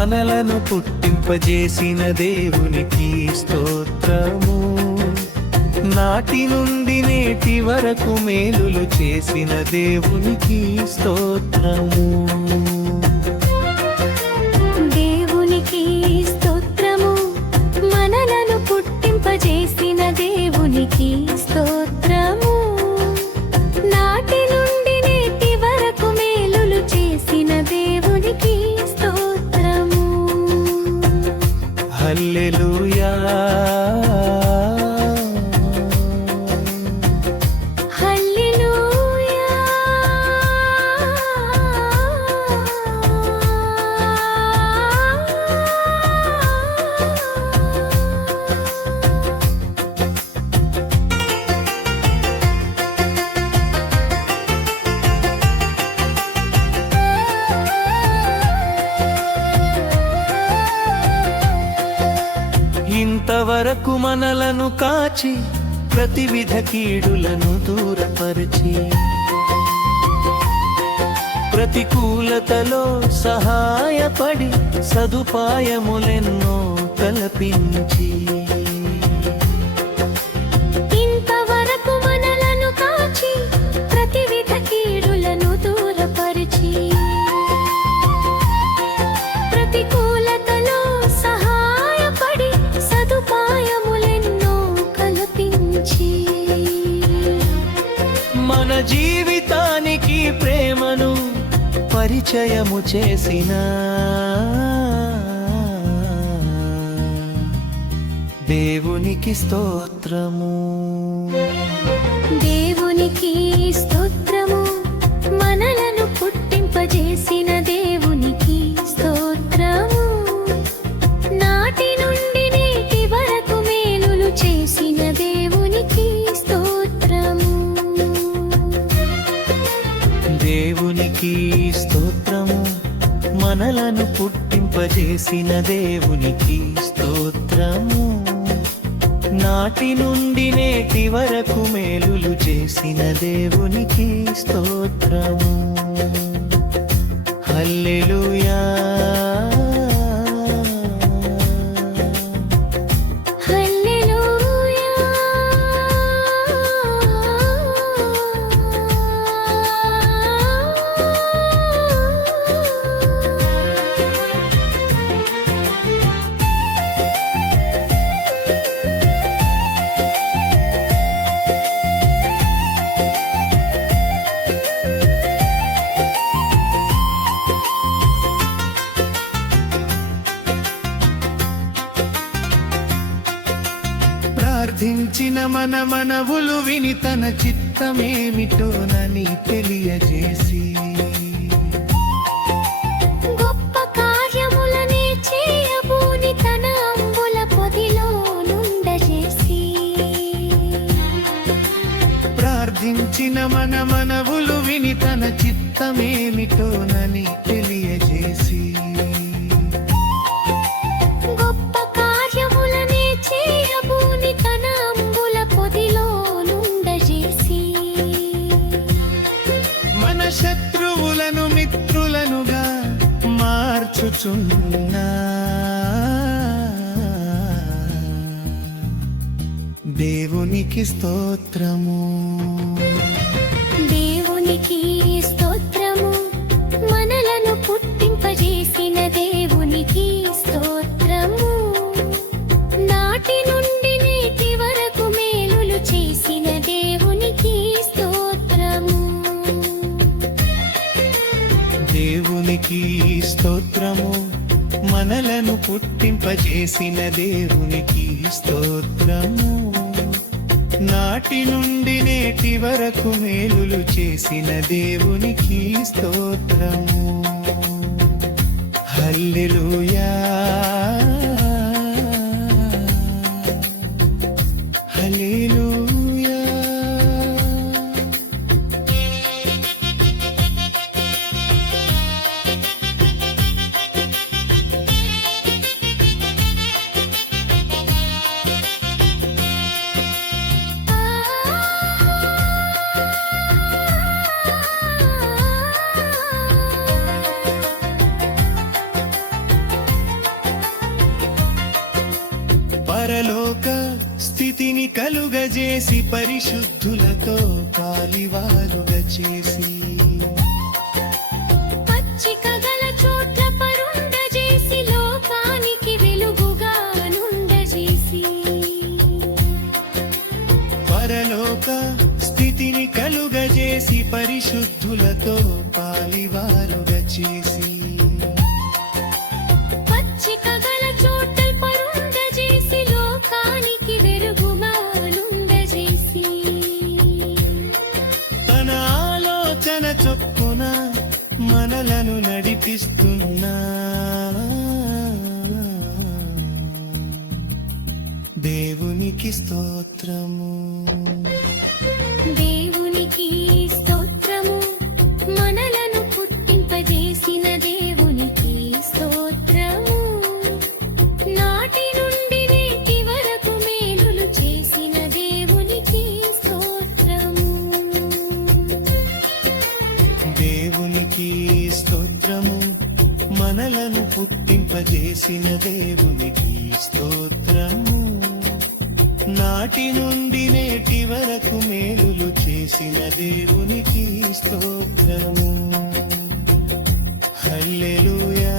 మనలను పుట్టింపజేసిన దేవునికి స్తోత్రము. నాటి నుండి నేటి వరకు మేలులు చేసిన దేవునికి స్తోత్రము. దేవునికి స్తోత్రము, మనలను పుట్టింపజేసిన దేవునికి స్తోత్రము. నాటి నుండి నేటి వరకు మేలులు చేసిన దేవునికి స్తోత్రము. హల్లెలూయా, హల్లెలూయా. ఇంతవరకు మనలను కాచి ప్రతివిధ కీడులను దూరపరిచి ప్రతికూలతలో సహాయపడి సదుపాయములెన్నో కల్పించి ఇంతవరకు మనలను కాచి ప్రతివిధ కీడులను దూరపరిచి ప్రతికూలతలో సహాయపడి సదుపాయములెన్నో కల్పించి మన జీవితానికి ప్రేమను పరిచయము చేసిన దేవునికి స్తోత్రము. దేవునికి స్తోత్రము, మనలను పుట్టింపజేసిన దేవునికి స్తోత్రము. నాటి నుండి నేటి వరకు మేలులు చేసిన దేవునికి స్తోత్రము. దేవునికి స్తోత్రము, మనలను పుట్టింపజేసిన దేవునికి స్తోత్రము. నాటి నుండి నేటి వరకు మేలులు చేసిన దేవునికి స్తోత్రము. హల్లెలూయా, హల్లెలూయా. ప్రార్థించిన మన మనవులు విని తన చిత్తమేమిటోనని తెలియజేసి గొప్ప కార్యములనే చేయబూని తన అంబుల పొదిలో నుండజేసి ప్రార్థించిన మన మనవులు విని తన చిత్తమేమిటోనని తెలియజేసి గొప్ప కార్యములనే చేయబూని తన అంబుల పొదిలో నుండజేసి మన శత్రువులను మిత్రులనుగా మార్చుచున్నా దేవునికి స్తోత్రము. దేవునికి స్తోత్రము, మనలను పుట్టింపజేసిన దేవునికి స్తోత్రము. నాటి నుండి నేటి వరకు మేలులు చేసిన దేవునికి స్తోత్రము. దేవునికి స్తోత్రము, మనలను పుట్టింపజేసిన దేవునికి స్తోత్రము. నాటి నుండి నేటి వరకు మేలులు చేసిన దేవునికి స్తోత్రము. హల్లెలూయా, హల్లెలూయా. కలుగజేసి పరిశుద్ధులతో పాలివారుగా చేసి పచ్చిక గల చోట్ల పరుండజేసి లోకానికి వెలుగుగా నుండజేసి పరలోక స్థితిని కలుగజేసి పరిశుద్ధులతో పాలివారుగా చేసి పచ్చిక గల చోట్ల పరుండజేసి లోకానికి వెలుగుగా నుండజేసి తన ఆలోచన చొప్పున మనలను నడిపిస్తున్నా దేవునికి స్తోత్రము. దేవునికి స్తోత్రము మనలను పుట్టింపజేసిన దేవునికి స్తోత్రము నాటి నుండి నేటి వరకు మేలులు చేసిన దేవునికి స్తోత్రము దేవునికి స్తోత్రము మనలను పుట్టింపజేసిన దేవునికి స్తోత్రము నాటి నుండి నేటి వరకు మేలులు చేసిన దేవునికి స్తోత్రము. హల్లెలూయా.